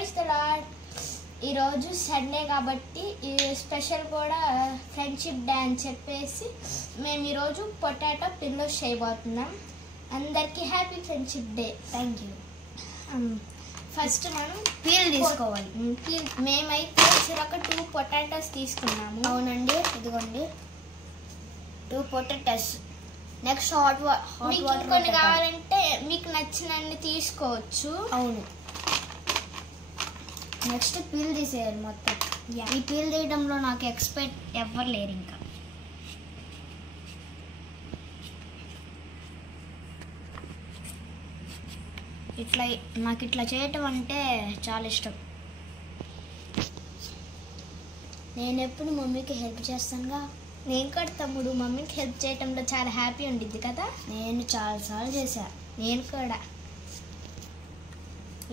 Praise the Lord. ఈరోజు Sunday కాబట్టి ఈ స్పెషల్ కూడా ఫ్రెండ్షిప్ డే అని చెప్పేసి మేము ఈరోజు పొటాటో పిల్లోస్ చేయబోతున్నాం. అందరికీ happy friendship day. Thank you. First మనం పీల్ తీసుకోవాలి. మేమైతే ఒక 2 పొటాటోస్ తీసుకున్నాము. అవునండి, ఇదిగోండి 2 పొటాటోస్. నెక్స్ట్ హాట్ వాటర్ కొన్ని కావాలంటే మీకు నచ్చినన్ని తీసుకోవచ్చు. అవును, నెక్స్ట్ పీల్ తీసేయాలి మొత్తం. ఈ పీల్ తీయడంలో నాకు ఎక్స్పర్ట్ ఎవ్వరు లేరు. ఇంకా నాకు ఇట్లా చేయటం అంటే చాలా ఇష్టం. నేను ఎప్పుడు మమ్మీకి హెల్ప్ చేస్తానుగా. నేను కూడా తమ్ముడు మమ్మీకి హెల్ప్ చేయటంలో చాలా హ్యాపీ ఉండిద్ది కదా. నేను చాలాసార్లు చేశా. నేను కూడా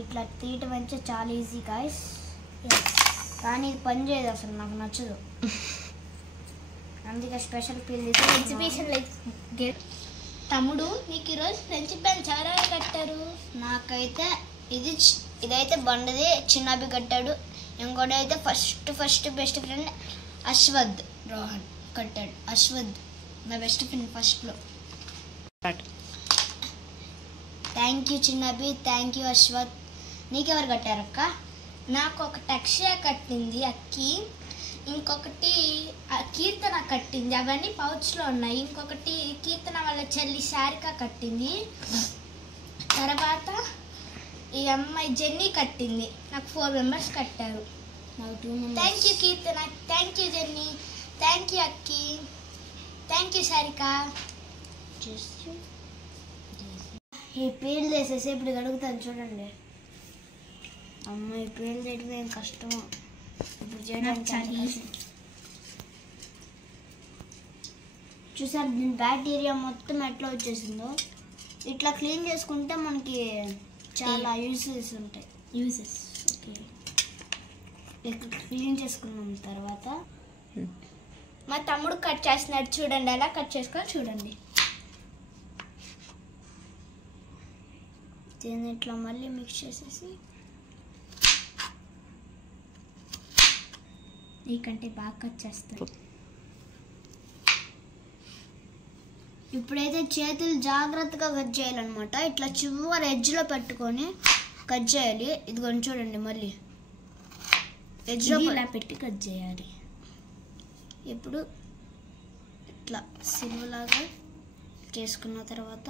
ఇట్లా తీయటం అంటే చాలా ఈజీ గాయ్స్. కానీ ఇది పని చేయదు, అసలు నాకు నచ్చదు. అందుకే స్పెషల్ పీల్ ఎగ్జిబిషన్ తమ్ముడు నీకు ఈరోజు ఫ్రెండ్షిప్ బ్యాండ్ చాలా కట్టారు. నాకైతే ఇదైతే బండది చిన్నబి కట్టాడు. ఇంకోటి అయితే first best friend Ashwad Rohan కట్టాడు. అశ్వద్ నా బెస్ట్ ఫ్రెండ్ ఫస్ట్లో. Thank you Chinnabi, thank you Ashwad. నీకెవరు కట్టారక్క? నాకు ఒక టక్షియా కట్టింది అక్కి, ఇంకొకటి కీర్తన కట్టింది. అవన్నీ పౌచ్లో ఉన్నాయి. ఇంకొకటి కీర్తన వాళ్ళ చెల్లి శారిక కట్టింది. తర్వాత ఈ అమ్మాయి జెన్నీ కట్టింది. నాకు 4 మెంబర్స్ కట్టారు. నాకు 2 members. Thank you Keerthana, thank you jenny, thank you Akki, thank you శారిక. ఈ పీల్ చేసేసి ఇప్పుడు అడుగుతాను చూడండి. అమ్మ ఈ పీల్ చేయడం ఏం కష్టమో ఇప్పుడు చేయడానికి. చూసారు దీని బ్యాక్టీరియా మొత్తం ఎట్లా వచ్చేసిందో. ఇట్లా క్లీన్ చేసుకుంటే మనకి చాలా యూజెస్ ఉంటాయి. ఓకే, ఇట్లా క్లీన్ చేసుకున్న తర్వాత మా తమ్ముడు కట్ చేస్తున్నాడు చూడండి. అలా కట్ చేసుకోవాలి చూడండి. దీన్ని ఇట్లా మళ్ళీ మిక్స్ చేసేసి నీకంటే బాగా కట్ చేస్తాను. ఇప్పుడైతే చేతులు జాగ్రత్తగా కట్ చేయాలన్నమాట. ఇట్లా చివరి ఎడ్జ్లో పెట్టుకొని కట్ చేయాలి. ఇదిగోండి చూడండి, మళ్ళీ ఎడ్జ్లో ఇలా పెట్టి కట్ చేయాలి. ఇప్పుడు ఇట్లా సిల్వలాగా చేసుకున్న తర్వాత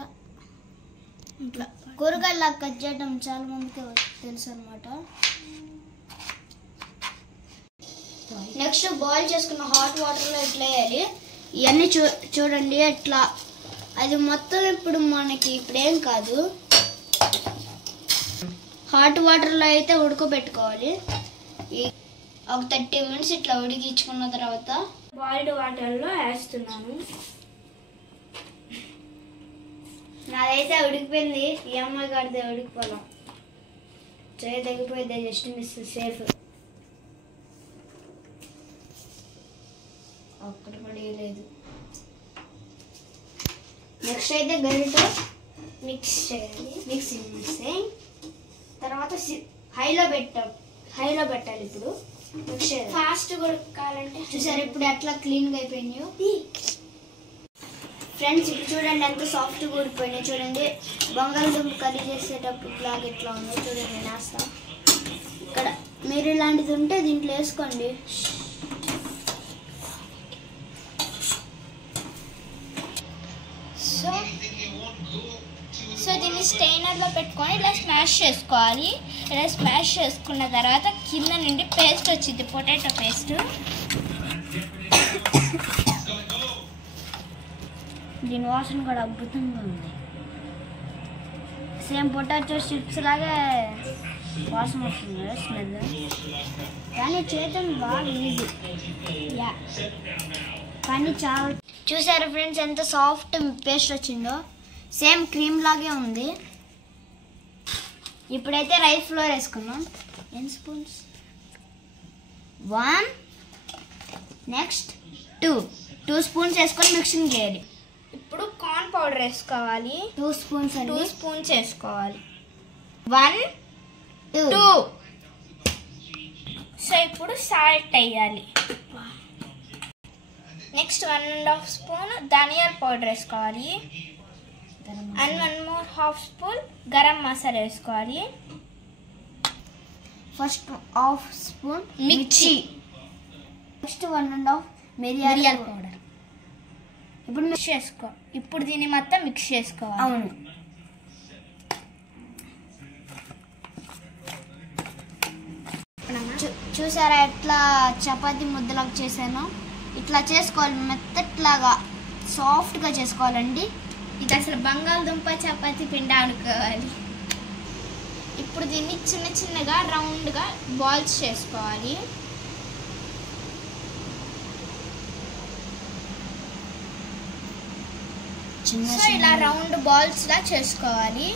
ఇట్లా కూరగాయలా కట్ చేయడం చాలా మందికి తెలుసు అనమాట. నెక్స్ట్ బాయిల్ చేసుకున్న హాట్ వాటర్లో ఇట్లా వేయాలి. ఇవన్నీ చూడండి ఎట్లా అది మొత్తం ఇప్పుడు మనకి ఇప్పుడేం కాదు. హాట్ వాటర్లో అయితే ఉడకబెట్టుకోవాలి. ఒక 30 మినిట్స్ ఇట్లా ఉడికించుకున్న తర్వాత బాయిల్డ్ వాటర్లో వేస్తున్నాను. నాదైతే ఉడికిపోయింది. ఈ అమ్మాయి గారిదే ఉడికిపోదాం. చేయి తగ్గిపోయింది, జస్ట్ మిస్ సేఫ్. ఒక్కటి కూడా లేదు. నెక్స్ట్ అయితే గరిటతో మిక్స్ చేయాలి. మిక్సింగ్ తర్వాత హైలో పెట్టాలి. ఇప్పుడు మిక్స్ చేయాలి. ఫాస్ట్ ఉడకాలంటే చూసారు ఇప్పుడు ఎట్లా క్లీన్గా అయిపోయినాయో ఫ్రెండ్స్. ఇప్పుడు చూడండి ఎంత సాఫ్ట్గా ఊడిపోయినాయి. చూడండి బంగాళదుంప కర్రీ చేసేటప్పుడు లాగా ఎట్లా ఉందో చూడండి. నేను వేస్తా. ఇక్కడ మీరు ఇలాంటిది ఉంటే దీంట్లో వేసుకోండి. సో దీన్ని స్టెయినర్లో పెట్టుకొని ఇలా స్మాష్ చేసుకోవాలి. ఇలా స్మాష్ చేసుకున్న తర్వాత కింద నుండి పేస్ట్ వచ్చింది, పొటాటో పేస్ట్. దీని వాసన కూడా అద్భుతంగా ఉంది. సేమ్ పొటాటో చిప్స్ లాగే వాసన వస్తుంది స్మెల్. కానీ చేయటం బాగా ఈజీ. కానీ చాలా చూసారా ఫ్రెండ్స్ ఎంత సాఫ్ట్ పేస్ట్ వచ్చిందో. సేమ్ క్రీమ్ లాగే ఉంది. ఇప్పుడైతే రైస్ ఫ్లోర్ వేసుకున్నాం. ఎన్ని స్పూన్స్? 1 నెక్స్ట్ 2 స్పూన్స్ వేసుకొని మిక్సింగ్ చేయాలి. ఇప్పుడు కార్న్ పౌడర్ వేసుకోవాలి. 2 స్పూన్స్ 2 స్పూన్స్ వేసుకోవాలి. 1 2 ఇప్పుడు సాల్ట్ వేయాలి. నెక్స్ట్ 1.5 స్పూన్ ధనియాల పౌడర్ వేసుకోవాలి. అండ్ 1.5 స్పూన్ గరం మసాలా వేసుకోవాలి. ఫస్ట్ 1/2 స్పూన్ మిర్చి. నెక్స్ట్ 1.5 మిరియాల పౌడర్. ఇప్పుడు మిక్స్ చేసుకో. ఇప్పుడు దీన్ని మొత్తం మిక్స్ చేసుకోవాలి. అవును. చూసారా ఎట్లా చపాతీ ముద్దలాగా చేశాను? ఇట్లా చేసుకోవాలి, మెత్తట్లాగా సాఫ్ట్గా చేసుకోవాలండి. ఇది అసలు బంగాళదుంప చపాతీ పిండి అనుకోవాలి. ఇప్పుడు దీన్ని చిన్న చిన్నగా రౌండ్గా బాల్స్ చేసుకోవాలి. సో ఇలా రౌండ్ బాల్స్ లా చేసుకోవాలి.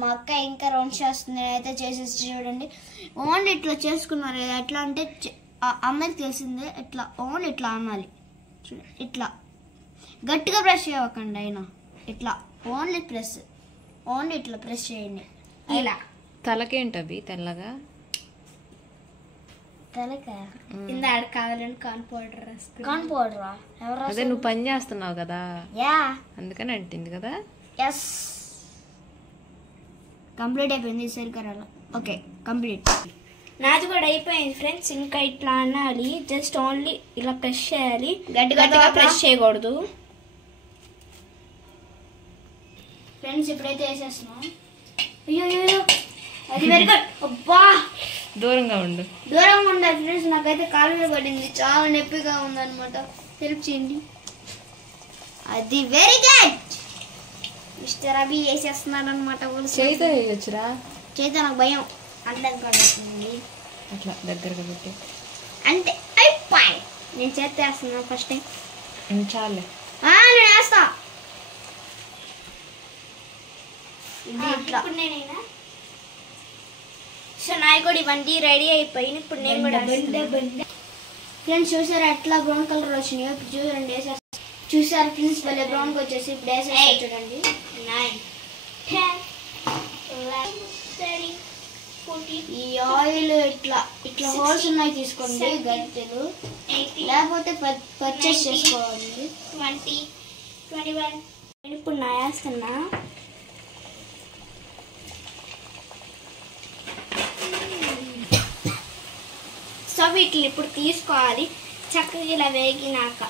మా అక్క ఇంకా రౌండ్ చేస్తుంది, అయితే చేసేసి చూడండి. ఓన్లీ ఇట్లా చేసుకున్నారు. ఎట్లా అంటే అమ్మాయికి తెలిసిందే, ఇట్లా ఓన్లీ ఇట్లా అనాలి. ఇట్లా గట్టిగా ప్రెస్ చేయకండి, అయినా ఇట్లా ఓన్లీ ఇట్లా ప్రెస్ చేయండి. ఇలా తలకేంటవి తెల్లగా? తలకాయ ఇందాక కావాలని కార్న్ పౌడర్ రాసుకున్నా. కార్న్ పౌడరా? ఎవరు అదే నువ్వు పని చేస్తున్నావు కదా, యా అందుకని అంటింది కదా. ఎస్, కంప్లీట్ అయిపోయింది. సరికరాల. Okay, complete. నాది కూడా అయిపోయింది ఫ్రెండ్స్. ఇంకా ఇట్లా అనాలి, జస్ట్ ఓన్లీ ఇలా ప్రెస్ చేయాలి, గట్టిగా గట్టిగా ప్రెస్ చేయకూడదు. ఫ్రెండ్స్ ఇప్పుడైతే వేసేస్తున్నాం. అయ్యో అది వెరీ గుడ్. అబ్బా దూరంగా ఉండు. దూరంగా ఉండాలి ఫ్రెండ్స్. నాకైతే కాలు మీద పడింది, చాలా నొప్పిగా ఉందన్నమాట. హెల్ప్ చేయండి. అది వెరీ గుడ్. మిస్టర్ అభి వేసేస్తున్నాడు అనమాట. చేయితే వేయొచ్చురా. చేస్తే నాకు భయం, అట్లా అనుకోండి. అట్లా దగ్గరగా పెట్టి అంటే అయిపోయి. నేను చేస్తే వేస్తున్నాను ఫస్ట్ టైం. చాలే, నేను వేస్తా. ఇది ఇట్లా. ఇప్పుడు నేనైనా సో నాయి కూడా ఇవన్నీ రెడీ అయిపోయింది. ఇప్పుడు నేను కూడా ఫ్రెండ్స్ చూసారా ఎట్లా బ్రౌన్ కలర్ వచ్చినాయో? ఇప్పుడు చూడండి వేసేస్తా. చూసారు ఫ్రెండ్స్, భలే బ్రౌన్కి వచ్చేసి ఇప్పుడు వేసేస్తా. చూడండి 9, 10, 11, 13, 14. ఈ ఆయిల్ ఇట్లా హోల్స్ ఉన్నాయి తీసుకోండి, గంటలు. లేకపోతే పర్చేస్ చేసుకోవాలి. 20, 21. ఇప్పుడు నా వేస్తున్నా. సో వీటిని ఇప్పుడు తీసుకోవాలి. చక్కగా ఇలా వేగినాక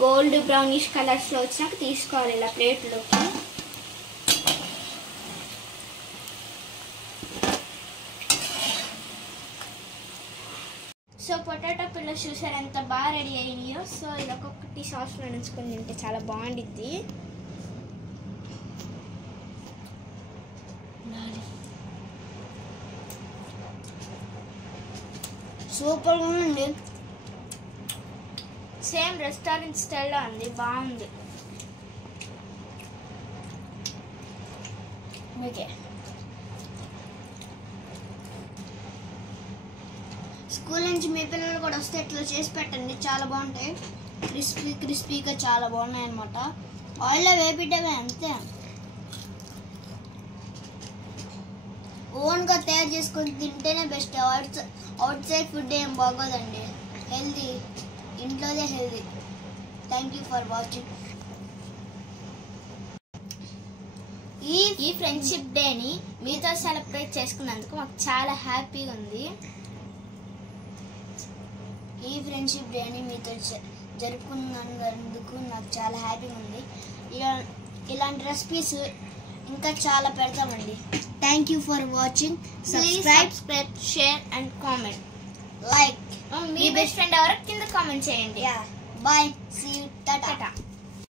గోల్డ్ బ్రౌనిష్ కలర్స్లో వచ్చినాక తీసుకోవాలి ఇలా ప్లేట్లోకి. సో పొటాటో పిల్లలు చూసారు ఎంత బాగా రెడీ అయినాయో. సో ఇది ఒక్కొక్కటి సాస్లో నుంచుకొని తింటే చాలా బాగుండిద్ది. సూపర్గా ఉందండి. సేమ్ రెస్టారెంట్ స్టైల్లో ఉంది, బాగుంది. ఓకే, స్కూల్ నుంచి మీ పిల్లలు కూడా వస్తే ఇట్లా చేసి పెట్టండి, చాలా బాగుంటాయి. క్రిస్పీగా చాలా బాగున్నాయి అనమాట. ఆయిల్లో వేపిటమే అంతే. ఓన్గా తయారు చేసుకొని తింటేనే బెస్ట్. అవుట్ సైడ్ ఫుడ్ ఏం బాగోదండి. హెల్దీ, ఇంట్లోనే healthy. Thank you for watching. ఈ ఫ్రెండ్షిప్ డేని మీతో సెలబ్రేట్ చేసుకున్నందుకు మాకు చాలా హ్యాపీగా ఉంది. ఈ ఫ్రెండ్షిప్ డేని మీతో జరుపుకున్నందుకు నాకు చాలా హ్యాపీగా ఉంది. ఇలాంటి రెసిపీస్ ఇంకా చాలా పెడతామండి. Thank you for watching. Subscribe, share and comment. Like. మీ బెస్ట్ ఫ్రెండ్ ఎవరో కింద కామెంట్ చేయండి. Bye, see you, Tata.